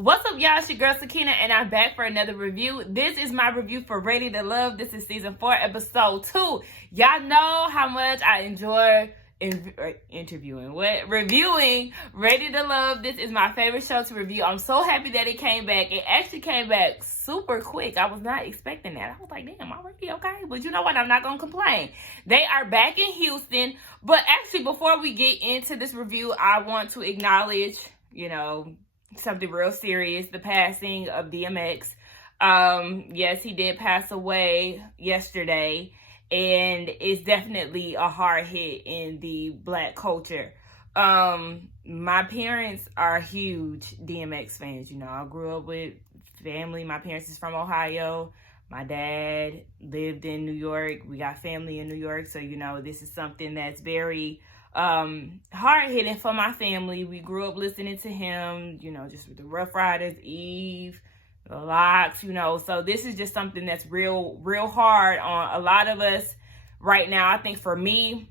What's up, y'all? It's your girl Sakina, and I'm back for another review. This is my review for Ready to Love. This is season 4, episode 2. Y'all know how much I enjoy reviewing Ready to Love. This is my favorite show to review. I'm so happy that it came back. It actually came back super quick. I was not expecting that. I was like, damn, already okay. But you know what? I'm not gonna complain. They are back in Houston. But actually, before we get into this review, I want to acknowledge, something real serious, the passing of DMX. Yes, he did pass away yesterday, and it's definitely a hard hit in the Black culture. My parents are huge DMX fans. I grew up with family. My parents is from Ohio. My dad lived in New York. We got family in New York, so this is something that's very hard hitting for my family. We grew up listening to him, just with the Rough Riders, Eve, the Locks, so this is just something that's real hard on a lot of us right now. I think for me,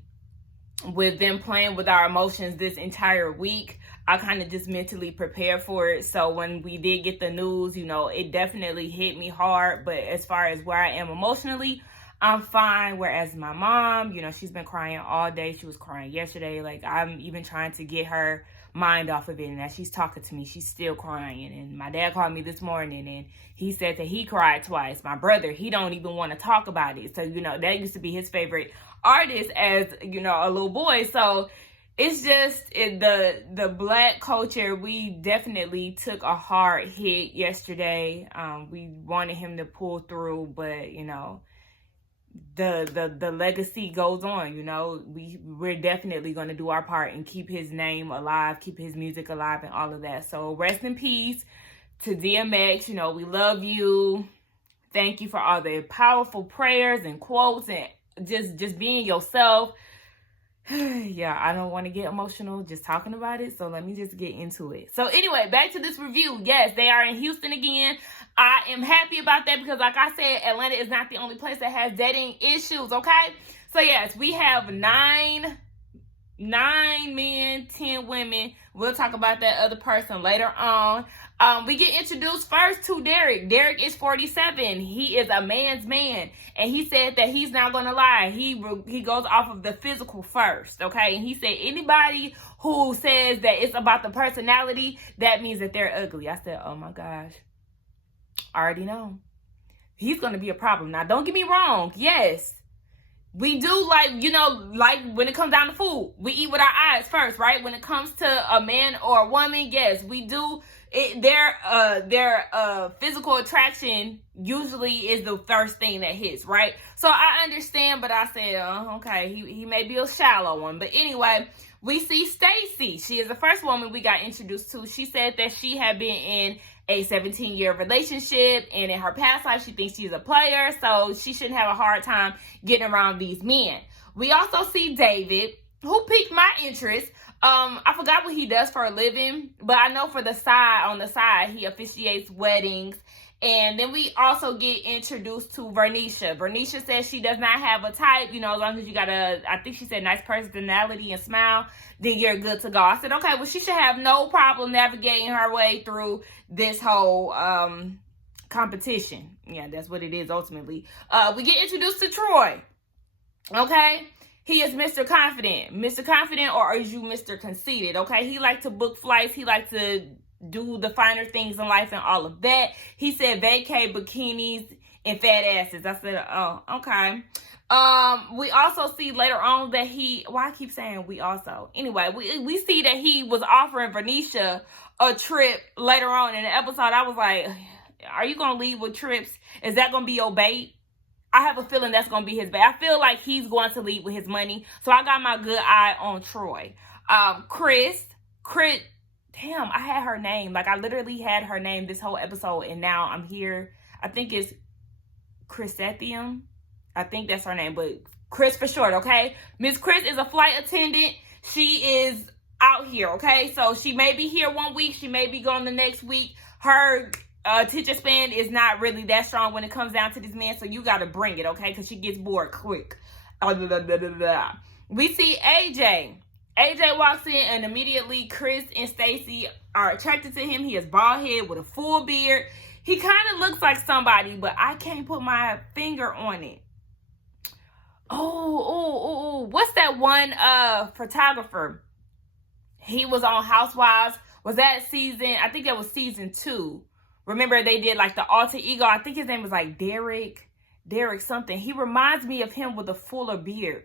with them playing with our emotions this entire week, I kind of just mentally prepared for it. So when we did get the news, it definitely hit me hard. But as far as where I am emotionally, I'm fine. Whereas my mom, she's been crying all day. She was crying yesterday. Like, I'm even trying to get her mind off of it. And as she's talking to me, she's still crying. And my dad called me this morning and he said that he cried twice. My brother, he don't even want to talk about it. So, that used to be his favorite artist as, a little boy. So it's just the Black culture. We definitely took a hard hit yesterday. We wanted him to pull through, but, the legacy goes on. We're definitely going to do our part and keep his name alive, keep his music alive, and all of that. So rest in peace to DMX. We love you. Thank you for all the powerful prayers and quotes and just being yourself. Yeah, I don't want to get emotional just talking about it, so let me just get into it. So anyway, back to this review. Yes, they are in Houston again. I am happy about that because, like I said, Atlanta is not the only place that has dating issues, okay? So yes, we have 9 men, 10 women. We'll talk about that other person later on. We get introduced first to Derek. Derek is 47. He is a man's man. And he said that he's not going to lie. He goes off of the physical first, okay? And he said anybody who says that it's about the personality, that means that they're ugly. I said, oh my gosh. I already know. He's going to be a problem. Now, don't get me wrong. Yes. We do like when it comes down to food, we eat with our eyes first, right? When it comes to a man or a woman, yes, we do. Their physical attraction usually is the first thing that hits, right? So I understand, but I said, okay, he may be a shallow one. But anyway, we see Stacy. She is the first woman we got introduced to. She said that she had been in a 17-year relationship, and in her past life, she thinks she's a player, so she shouldn't have a hard time getting around these men. We also see David, who piqued my interest. I forgot what he does for a living, but I know on the side, he officiates weddings. And then we also get introduced to Vernisha. Vernisha says she does not have a type, as long as you got I think she said nice personality and smile, then you're good to go. I said, okay, well, she should have no problem navigating her way through this whole competition. Yeah, that's what it is ultimately. We get introduced to Troy. Okay? He is Mr. Confident. Mr. Confident, or are you Mr. Conceited? Okay? He likes to book flights. He likes to do the finer things in life and all of that. He said vacay, bikinis, and fat asses. I said, oh, okay. We also see later on that I keep saying we also? Anyway, we see that he was offering Vernisha a trip later on in the episode. I was like, are you going to lead with trips? Is that going to be your bait? I have a feeling that's going to be his bait. I feel like he's going to lead with his money. So I got my good eye on Troy. Chris, damn, I had her name. Like, I literally had her name this whole episode, and now I'm here. I think it's Chrysanthemum. I think that's her name, but Chris for short, okay? Miss Chris is a flight attendant. She is out here, okay? So she may be here one week. She may be gone the next week. Her attention span is not really that strong when it comes down to this man, so you got to bring it, okay? Because she gets bored quick. We see AJ. AJ walks in and immediately Chris and Stacy are attracted to him. He is bald head with a full beard. He kind of looks like somebody, but I can't put my finger on it. Oh, what's that one photographer? He was on Housewives. Was that season? I think that was season 2. Remember they did like the alter ego. I think his name was like Derek something. He reminds me of him with a fuller beard.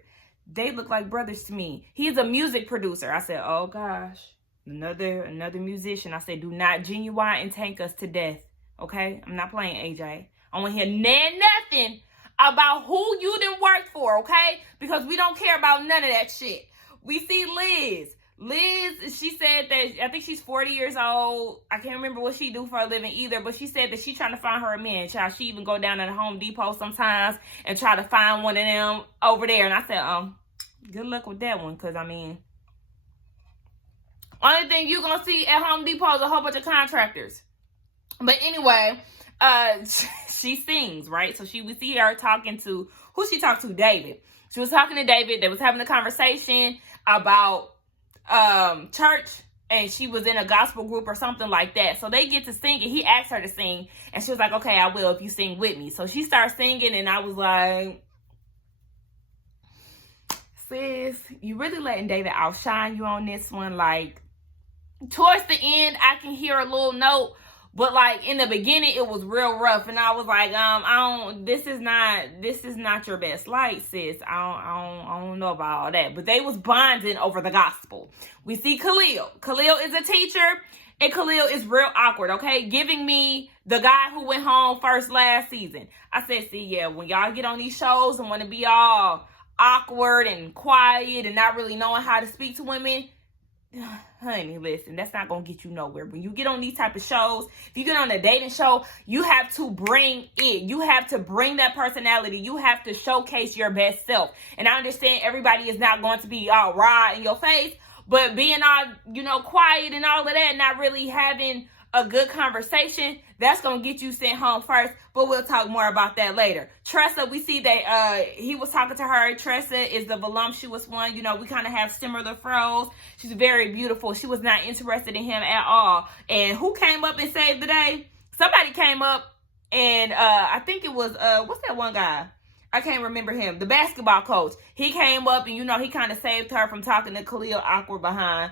They look like brothers to me. He's a music producer. I said, oh gosh, another musician. I said, do not genuine and tank us to death. Okay, I'm not playing, AJ. I want to hear nothing about who you didn't work for, okay? Because we don't care about none of that shit. We see Liz. Liz, she said that, I think she's 40 years old. I can't remember what she do for a living either, but she said that she's trying to find her a man. Child, she even go down to the Home Depot sometimes and try to find one of them over there. And I said, good luck with that one, because, I mean, only thing you gonna see at Home Depot is a whole bunch of contractors. But anyway, she sings, right? So we see her talking to, who she talked to? David. She was talking to David. They was having a conversation about church, and she was in a gospel group or something like that. So they get to sing, and he asked her to sing, and she was like, okay, I will if you sing with me. So she started singing, and I was like, sis, you really letting David outshine you on this one. Like, towards the end, I can hear a little note, but like in the beginning, it was real rough, and I was like, this is not your best light, sis. I don't know about all that. But they was bonding over the gospel. We see Khalil. Khalil is a teacher, and Khalil is real awkward, okay? Giving me the guy who went home first last season. I said, see, yeah, when y'all get on these shows and want to be all awkward and quiet and not really knowing how to speak to women, honey, listen, that's not gonna get you nowhere. When you get on these type of shows, if you get on a dating show, you have to bring it. You have to bring that personality. You have to showcase your best self. And I understand everybody is not going to be all raw in your face, but being all, quiet and all of that, not really having a good conversation, that's gonna get you sent home first. But we'll talk more about that later. Tressa, we see that he was talking to her. Tressa is the voluptuous one. We kind of have similar froze. She's very beautiful. She was not interested in him at all. And who came up and saved the day? Somebody came up, and I think it was what's that one guy? I can't remember him. The basketball coach. He came up, and he kind of saved her from talking to Khalil awkward behind.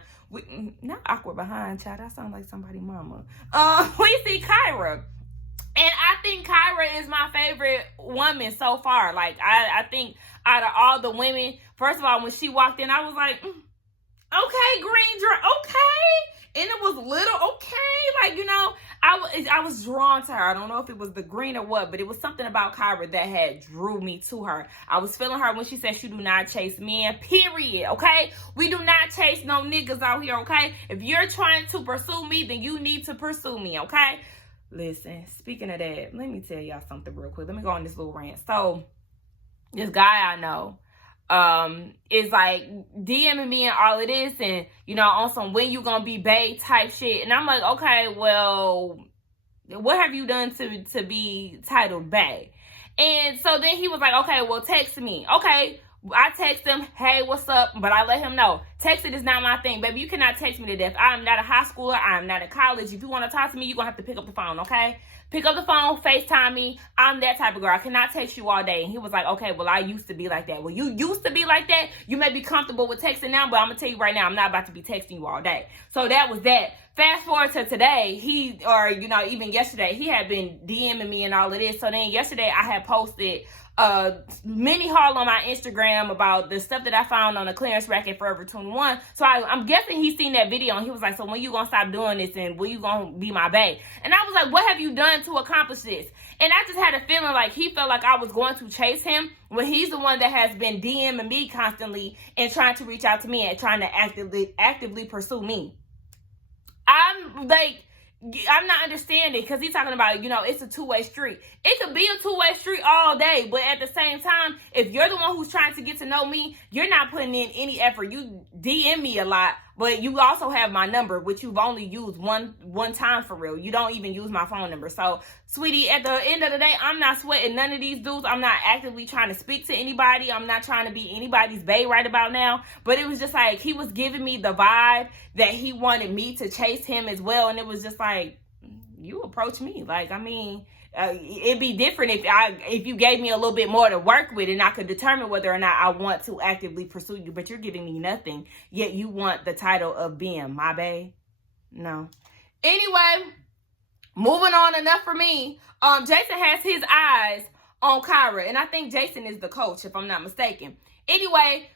Not awkward behind, child. That sounds like somebody's mama. We see Kyra. And I think Kyra is my favorite woman so far. Like, I think out of all the women, first of all, when she walked in, I was like, okay, green dress, okay. And it was little, okay. Like, I was drawn to her. I don't know if it was the green or what, but it was something about Kyra that had drew me to her. I was feeling her when she said she do not chase men, period, okay? We do not chase no niggas out here, okay? If you're trying to pursue me, then you need to pursue me, okay? Listen, speaking of that, let me tell y'all something real quick. Let me go on this little rant. So, this guy I know is like DMing me and all of this, and on some when you gonna be bae type shit. And I'm like, okay, well, what have you done to be titled bae? And so then he was like, okay, well, text me. Okay, I text him, hey, what's up? But I let him know, texting is not my thing, baby. You cannot text me to death. I am not a high schooler. I am not in college. If you want to talk to me, you're going to have to pick up the phone, okay? Pick up the phone, FaceTime me. I'm that type of girl. I cannot text you all day. And he was like, okay, well, I used to be like that. Well, you used to be like that. You may be comfortable with texting now, but I'm going to tell you right now, I'm not about to be texting you all day. So that was that. Fast forward to today, even yesterday, he had been DMing me and all of this. So then yesterday, I had posted mini haul on my Instagram about the stuff that I found on the clearance rack at Forever 21. So I'm guessing he's seen that video, and he was like, so when you gonna stop doing this, and when you gonna be my bae? And I was like, what have you done to accomplish this? And I just had a feeling like he felt like I was going to chase him when he's the one that has been DMing me constantly and trying to reach out to me and trying to actively pursue me. I'm not understanding, because he's talking about, it's a two-way street. It could be a two-way street all day, but at the same time, if you're the one who's trying to get to know me, you're not putting in any effort. You DM me a lot. but you also have my number, which you've only used one time for real. You don't even use my phone number. So, sweetie, at the end of the day, I'm not sweating none of these dudes. I'm not actively trying to speak to anybody. I'm not trying to be anybody's bae right about now. But it was just like, he was giving me the vibe that he wanted me to chase him as well. And it was just like, you approach me. Like, I mean, it'd be different if you gave me a little bit more to work with and I could determine whether or not I want to actively pursue you. But you're giving me nothing, yet you want the title of being my bae. No. Anyway, moving on, enough for me. Jason has his eyes on Kyra, and I think Jason is the coach, if I'm not mistaken. Anyway,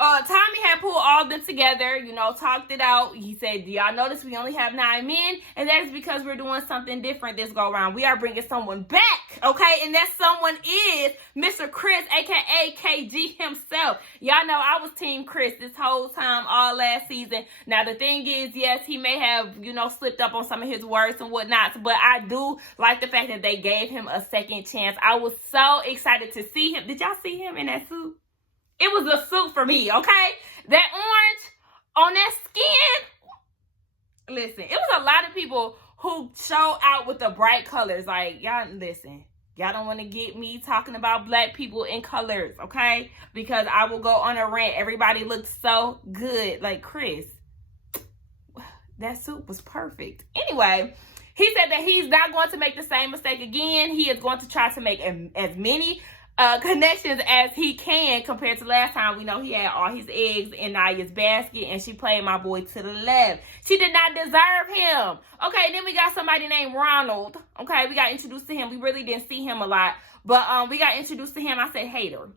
Tommy had pulled all of them together, talked it out. He said, do y'all notice we only have 9 men? And that is because we're doing something different this go around. We are bringing someone back, okay? And that someone is Mr. Chris, a.k.a. KG himself. Y'all know I was Team Chris this whole time, all last season. Now, the thing is, yes, he may have, slipped up on some of his words and whatnot, but I do like the fact that they gave him a second chance. I was so excited to see him. Did y'all see him in that suit? It was a suit for me, okay? That orange on that skin. Listen, it was a lot of people who show out with the bright colors. Like, y'all, listen. Y'all don't want to get me talking about black people in colors, okay? Because I will go on a rant. Everybody looks so good. Like, Chris, that suit was perfect. Anyway, he said that he's not going to make the same mistake again. He is going to try to make as many connections as he can compared to last time. We know he had all his eggs in Naya's basket and she played my boy to the left. She did not deserve him. Okay, then we got somebody named Ronald. Okay, we got introduced to him. We really didn't see him a lot, but we got introduced to him. I said hater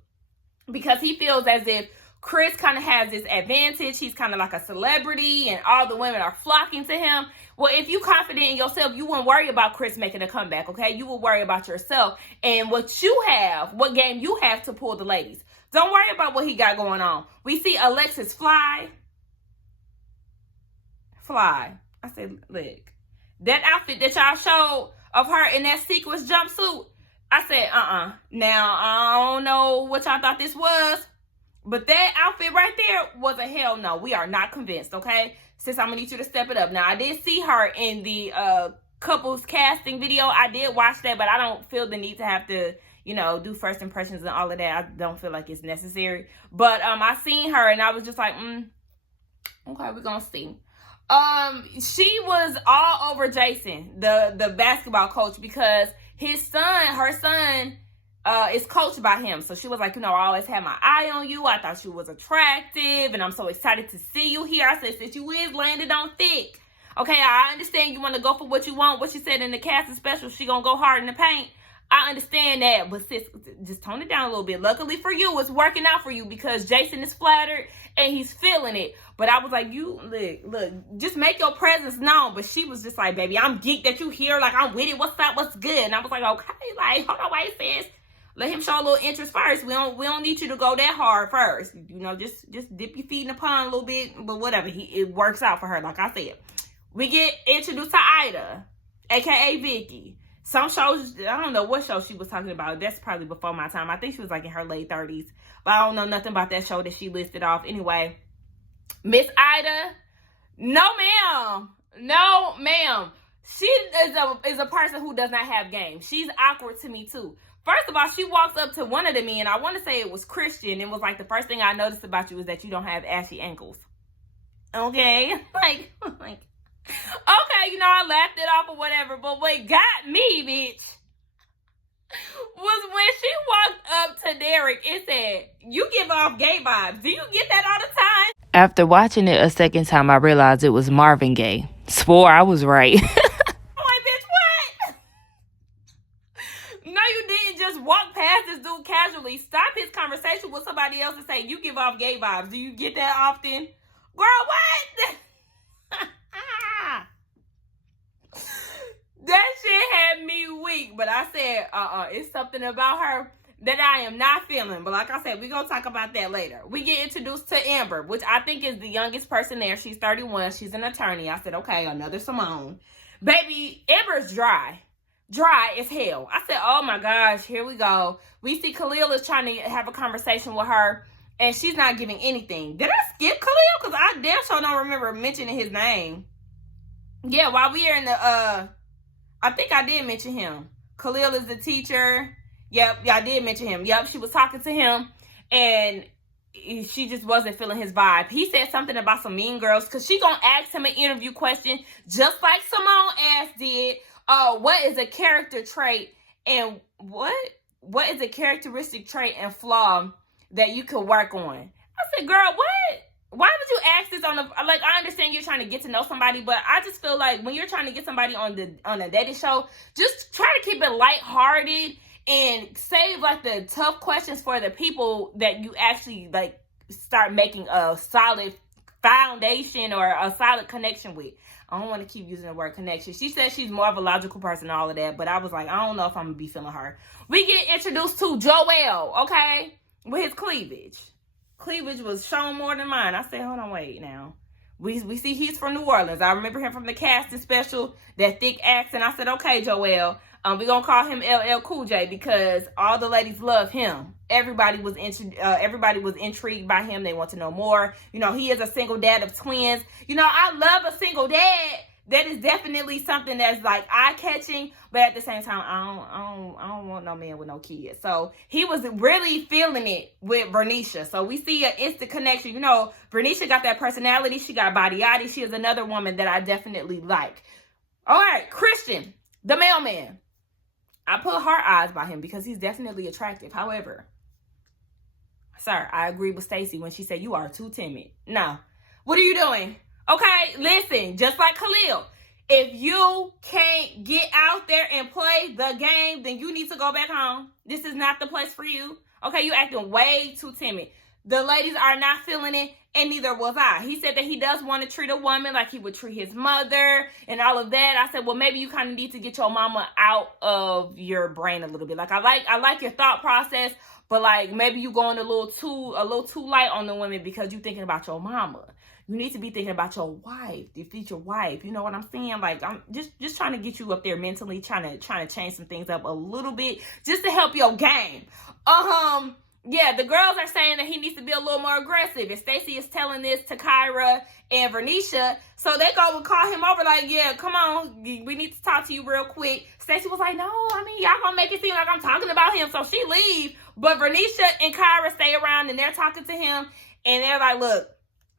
because he feels as if Chris kind of has this advantage. He's kind of like a celebrity and all the women are flocking to him. Well, if you confident in yourself, you wouldn't worry about Chris making a comeback, okay? You will worry about yourself and what you have, what game you have to pull the ladies. Don't worry about what he got going on. We see Alexis fly. I said, look, that outfit that y'all showed of her in that sequence jumpsuit, I said, Now, I don't know what y'all thought this was, but that outfit right there was a hell no. We are not convinced, okay? Sis, I'm going to need you to step it up. Now, I did see her in the couples casting video. I did watch that, but I don't feel the need to have to, do first impressions and all of that. I don't feel like it's necessary. But I seen her, and I was just like, okay, we're going to see. She was all over Jason, the basketball coach, because her son, is coached by him. So she was like, I always had my eye on you. I thought you was attractive and I'm so excited to see you here. I said, since you is landed on thick. Okay, I understand you want to go for what you want. What she said in the casting special, she gonna go hard in the paint. I understand that, but sis, just tone it down a little bit. Luckily for you, it's working out for you because Jason is flattered and he's feeling it. But I was like, look, just make your presence known. But she was just like, baby, I'm geeked that you here. Like, I'm with it. What's up? What's good? And I was like, okay, like, hold on, wait, sis. Let him show a little interest first. We don't need you to go that hard first. Just dip your feet in the pond a little bit, but whatever. It works out for her, like I said. We get introduced to Ida, aka Vicky. Some shows, I don't know what show she was talking about. That's probably before my time. I think she was like in her late 30s. But I don't know nothing about that show that she listed off. Anyway, Miss Ida, no ma'am. No ma'am. She is a person who does not have game. She's awkward to me too. First of all, she walks up to one of the men. I want to say it was Christian. It was like the first thing I noticed about you is that you don't have ashy ankles. Okay? Like, okay, I laughed it off or whatever. But what got me, bitch, was when she walked up to Derek and said, you give off gay vibes. Do you get that all the time? After watching it a second time, I realized it was Marvin Gaye. Swore I was right. No, you didn't just walk past this dude casually, stop his conversation with somebody else and say, you give off gay vibes. Do you get that often? Girl, what? That shit had me weak. But I said, it's something about her that I am not feeling. But like I said, we're going to talk about that later. We get introduced to Amber, which I think is the youngest person there. She's 31. She's an attorney. I said, okay, another Simone. Baby, Amber's dry as hell. I said, oh my gosh, here we go. We see Khalil is trying to have a conversation with her. And she's not giving anything. Did I skip Khalil? Because I damn sure don't remember mentioning his name. Yeah, while we are in the, I think I did mention him. Khalil is the teacher. Yep, yeah, I did mention him. Yep, she was talking to him, and she just wasn't feeling his vibe. He said something about some mean girls, because she gonna ask him an interview question, just like Simone ass did. What is a character trait, and what is a characteristic trait and flaw that you could work on? I said, girl, what? Why would you ask this on a, like, I understand you're trying to get to know somebody, but I just feel like when you're trying to get somebody on a dating show, just try to keep it lighthearted and save like the tough questions for the people that you actually like start making a solid foundation or a solid connection with. I don't want to keep using the word connection. She said she's more of a logical person, all of that, but I was like, I don't know if I'm gonna be feeling her. We get introduced to Joel, okay, with his cleavage. Cleavage was shown more than mine. I said, hold on, wait now. We see he's from New Orleans. I remember him from the casting special, that thick accent. I said, okay, Joel, we're going to call him LL Cool J because all the ladies love him. Everybody was intrigued by him. They want to know more. You know, he is a single dad of twins. You know, I love a single dad. That is definitely something that's like eye-catching, but at the same time, I don't want no man with no kids. So he was really feeling it with Bernicia. So we see an instant connection. You know, Bernicia got that personality. She got body yaddy. She is another woman that I definitely like. All right, Christian, the mailman. I put heart eyes by him because he's definitely attractive. However, sir, I agree with Stacy when she said you are too timid. No. What are you doing? Okay, listen, just like Khalil, if you can't get out there and play the game, then you need to go back home. This is not the place for you. Okay, you acting way too timid. The ladies are not feeling it, and neither was I. He said that he does want to treat a woman like he would treat his mother and all of that. I said, well, maybe you kind of need to get your mama out of your brain a little bit. Like, I like your thought process, but like maybe you going a little too light on the women because you thinking about your mama. You need to be thinking about your wife, your future wife. You know what I'm saying? Like, I'm just trying to get you up there mentally, trying to change some things up a little bit just to help your game. Yeah, the girls are saying that he needs to be a little more aggressive. And Stacey is telling this to Kyra and Vernisha. So they go and call him over like, yeah, come on. We need to talk to you real quick. Stacey was like, no, I mean, y'all gonna make it seem like I'm talking about him. So she leaves. But Vernisha and Kyra stay around and they're talking to him. And they're like, look,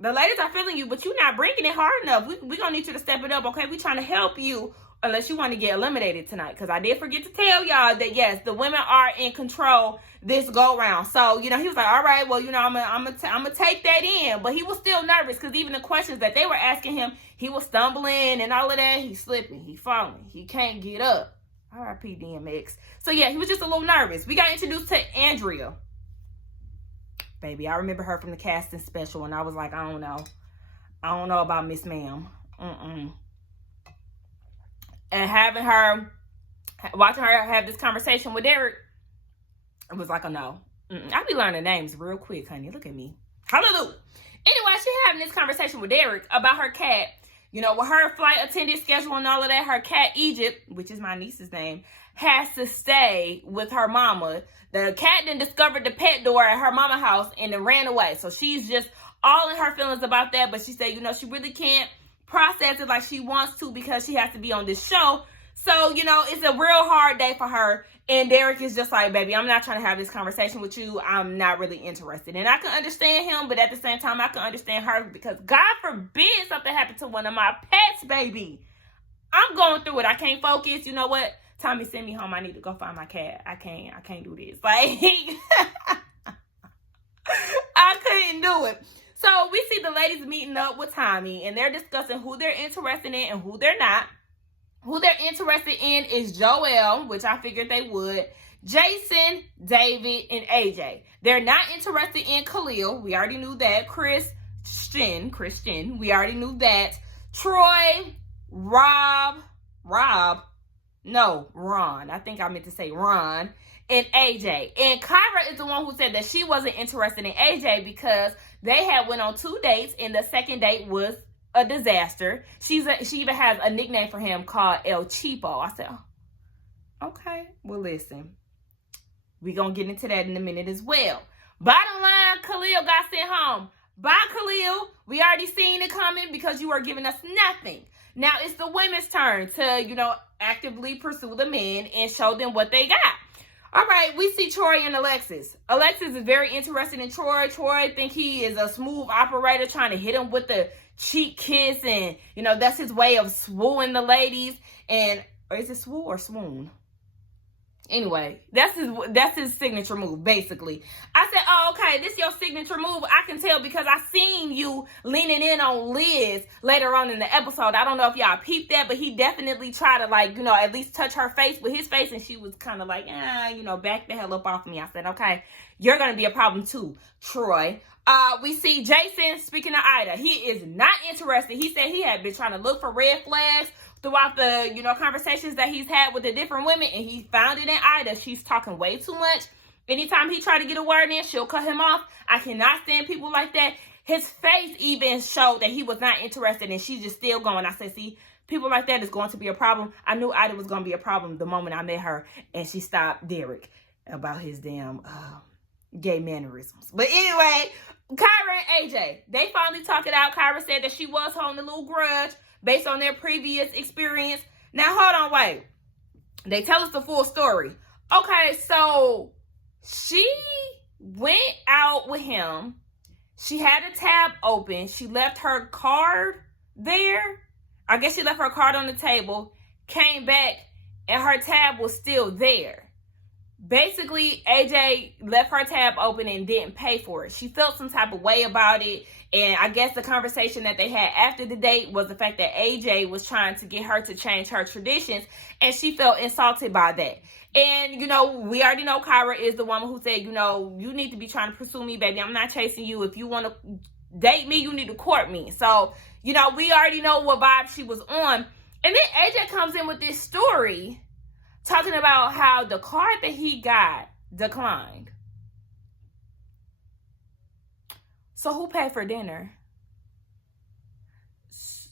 the ladies are feeling you, but you're not bringing it hard enough. We gonna need you to step it up, okay? We trying to help you unless you want to get eliminated tonight. Because I did forget to tell y'all that, yes, the women are in control this go-round. So, you know, he was like, all right, well, you know, I'm gonna take that in. But he was still nervous because even the questions that they were asking him, he was stumbling and all of that. He's slipping. He falling. He can't get up. R.I.P. DMX. So, yeah, he was just a little nervous. We got introduced to Andrea. Baby, I remember her from the casting special, and I was like, I don't know about Miss Ma'am. And watching her have this conversation with Derek, it was like a no. I be learning names real quick, honey. Look at me. Hallelujah. Anyway, she having this conversation with Derek about her cat. You know, with her flight attendant schedule and all of that, her cat Egypt, which is my niece's name, has to stay with her mama. The cat then discovered the pet door at her mama's house and then ran away. So she's just all in her feelings about that. But she said, you know, she really can't process it like she wants to because she has to be on this show. So, you know, it's a real hard day for her. And Derek is just like, baby, I'm not trying to have this conversation with you. I'm not really interested. And I can understand him, but at the same time, I can understand her because God forbid something happened to one of my pets, baby. I'm going through it. I can't focus. You know what? Tommy, send me home. I need to go find my cat. I can't do this. Like, I couldn't do it. So we see the ladies meeting up with Tommy, and they're discussing who they're interested in and who they're not. Who they're interested in is Joel, which I figured they would, Jason, David, and AJ. They're not interested in Khalil. We already knew that. Christian. We already knew that. Troy, Ron. I think I meant to say Ron. And AJ. And Kyra is the one who said that she wasn't interested in AJ because they had went on 2 dates and the second date was a disaster. She even has a nickname for him called El Cheapo. I said, oh, okay, well, listen. We're going to get into that in a minute as well. Bottom line, Khalil got sent home. Bye, Khalil. We already seen it coming because you are giving us nothing. Now it's the women's turn to, actively pursue the men and show them what they got. All right, we see Troy and Alexis. Alexis is very interested in Troy. Troy think he is a smooth operator, trying to hit him with the cheek kiss, and that's his way of swooning the ladies. Or is it swoo or swoon? Anyway, that's his signature move, basically. I said, oh, okay, this is your signature move. I can tell because I seen you leaning in on Liz later on in the episode. I don't know if y'all peeped that, but he definitely tried to, at least touch her face with his face, and she was kind of like, back the hell up off me. I said, okay, you're going to be a problem too, Troy. We see Jason, speaking of Ida. He is not interested. He said he had been trying to look for red flags throughout the, conversations that he's had with the different women, and he found it in Ida. She's talking way too much. Anytime he try to get a word in, she'll cut him off. I cannot stand people like that. His face even showed that he was not interested, and she's just still going. I said, see, people like that is going to be a problem. I knew Ida was going to be a problem the moment I met her, and she stopped Derek about his damn gay mannerisms. But anyway, Kyra and AJ, they finally talk it out. Kyra said that she was holding a little grudge based on their previous experience. Now, hold on, wait. They tell us the full story. Okay, so she went out with him. She had a tab open. She left her card there. I guess she left her card on the table, came back, and her tab was still there. Basically, AJ left her tab open and didn't pay for it. She felt some type of way about it. And I guess the conversation that they had after the date was the fact that AJ was trying to get her to change her traditions. And she felt insulted by that. And, we already know Kyra is the woman who said, you need to be trying to pursue me, baby. I'm not chasing you. If you want to date me, you need to court me. So, we already know what vibe she was on. And then AJ comes in with this story talking about how the card that he got declined. So who paid for dinner?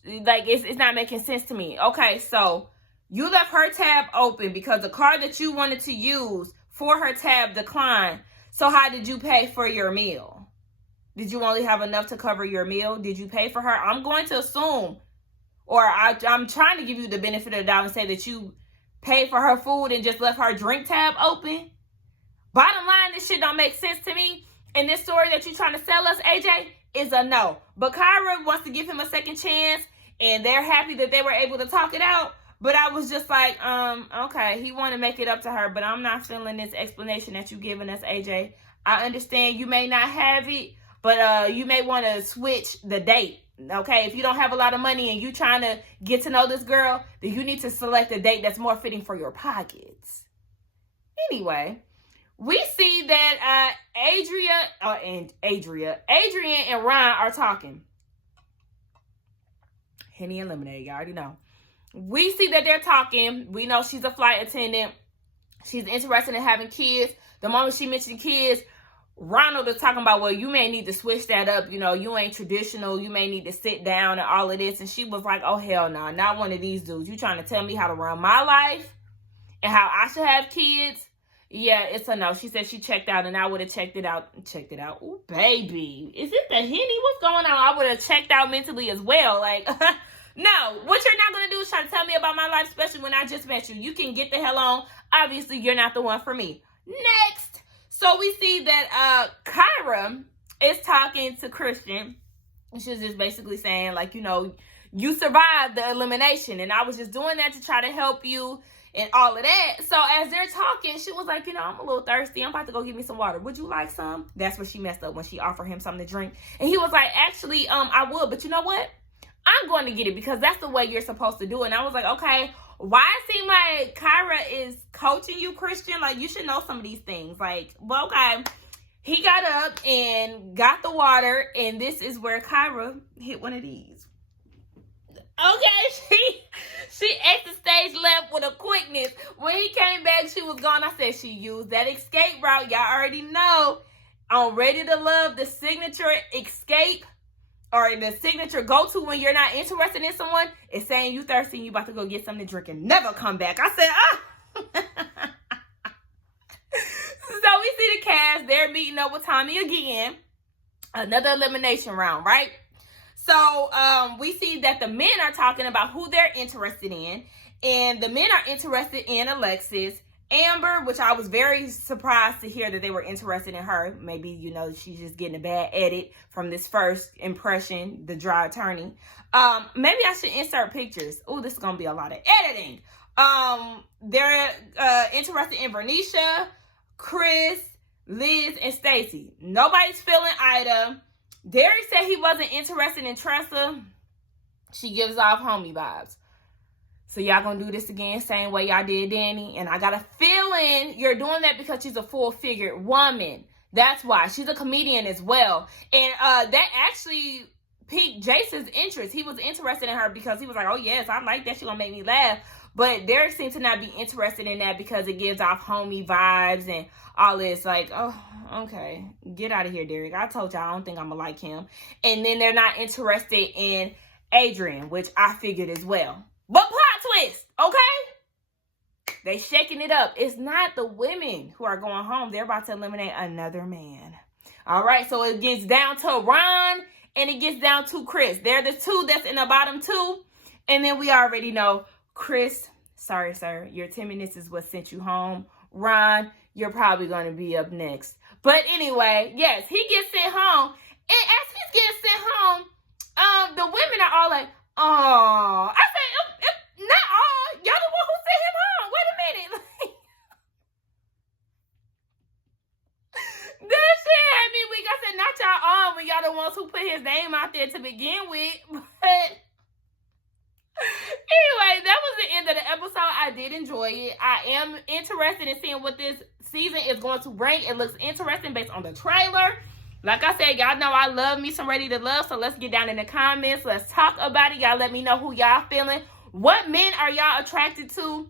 It's not making sense to me. Okay, so you left her tab open because the card that you wanted to use for her tab declined. So how did you pay for your meal? Did you only have enough to cover your meal? Did you pay for her? I'm going to assume, or I'm trying to give you the benefit of the doubt and say that you paid for her food and just left her drink tab open. Bottom line, this shit don't make sense to me. And this story that you're trying to sell us, AJ, is a no. But Kyra wants to give him a second chance, and they're happy that they were able to talk it out. But I was just like, okay, he want to make it up to her, but I'm not feeling this explanation that you're giving us, AJ. I understand you may not have it, but you may want to switch the date. Okay, if you don't have a lot of money and you trying to get to know this girl, then you need to select a date that's more fitting for your pockets. Anyway, we see that Adrian and Ron are talking. Henny and lemonade, you already know. We see that they're talking. We know she's a flight attendant. She's interested in having kids. The moment she mentioned kids, Ronald is talking about, well, you may need to switch that up. You ain't traditional. You may need to sit down and all of this. And she was like, oh, hell no, not one of these dudes. You trying to tell me how to run my life and how I should have kids? Yeah, it's a no. She said she checked out, and I would have checked it out. Ooh, baby. Is it the Henny? What's going on? I would have checked out mentally as well. No. What you're not going to do is try to tell me about my life, especially when I just met you. You can get the hell on. Obviously, you're not the one for me. Next. So we see that Kyra is talking to Christian. She's just basically saying, you survived the elimination, and I was just doing that to try to help you and all of that. So as they're talking, she was like, I'm a little thirsty. I'm about to go get me some water. Would you like some? That's where she messed up, when she offered him something to drink. And he was like, actually, I would. But you know what? I'm going to get it because that's the way you're supposed to do it. And I was like, okay, why it seems like Kyra is coaching you, Christian? You should know some of these things. Well, okay. He got up and got the water. And this is where Kyra hit one of these. Okay, she exit stage left with a quickness. When he came back, she was gone. I said she used that escape route. Y'all already know. On Ready to Love, the signature escape or the signature go-to when you're not interested in someone is saying you thirsty and you about to go get something to drink and never come back. I said, So we see the cast last, they're meeting up with Tommy again. Another elimination round, right? So we see that the men are talking about who they're interested in. And the men are interested in Alexis. Amber, which I was very surprised to hear that they were interested in her. Maybe, you know, she's just getting a bad edit from this first impression, the dry attorney. Maybe I should insert pictures. Oh, this is going to be a lot of editing. They're interested in Vernisha, Chris, Liz, and Stacy. Nobody's feeling Ida. Derek said he wasn't interested in Tressa. She gives off homie vibes. So y'all gonna do this again, same way y'all did Danny. And I got a feeling you're doing that because she's a full-figured woman. That's why. She's a comedian as well. And that actually piqued Jason's interest. He was interested in her because he was like, oh yes, I like that. She's gonna make me laugh. But Derek seems to not be interested in that because it gives off homie vibes and all this. Like, oh, okay. Get out of here, Derek. I told y'all I don't think I'm gonna like him. And then they're not interested in Adrian, which I figured as well. But plot twist, okay? They shaking it up. It's not the women who are going home. They're about to eliminate another man. All right, so it gets down to Ron and it gets down to Chris. They're the two that's in the bottom two. And then we already know Chris, sorry, sir, your 10 minutes is what sent you home. Ron, you're probably going to be up next. But anyway, yes, he gets sent home. And as he's getting sent home, the women are all like, oh, I said, not all. Y'all the one who sent him home. Wait a minute. That shit had me weak. I said, not y'all all, but y'all the ones who put his name out there to begin with. But anyway, that was the end of the episode. I did enjoy it. I am interested in seeing what this season is going to bring. It looks interesting based on the trailer. Like I said, y'all know I love me some Ready to Love, so let's get down in the comments. Let's talk about it. Y'all let me know who y'all feeling. What men are y'all attracted to?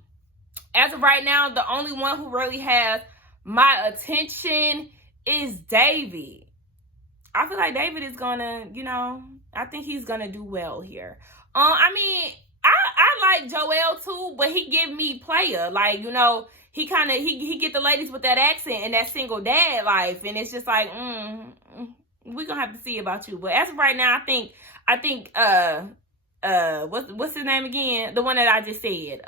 As of right now, the only one who really has my attention is David. I feel like David is gonna, you know, I think he's gonna do well here. I mean, I like Joel too, but he give me player. Like, you know, he kind of, he get the ladies with that accent and that single dad life. And it's just like, we're gonna have to see about you. But as of right now, I think what's his name again? The one that I just said,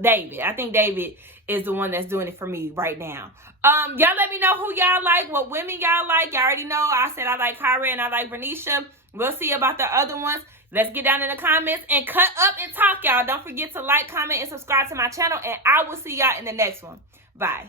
David. I think David is the one that's doing it for me right now. Y'all let me know who y'all like, what women y'all like. Y'all already know I said I like Kyra and I like Vernisha. We'll see about the other ones. Let's get down in the comments and cut up and talk, y'all. Don't forget to like, comment, and subscribe to my channel, and I will see y'all in the next one. Bye.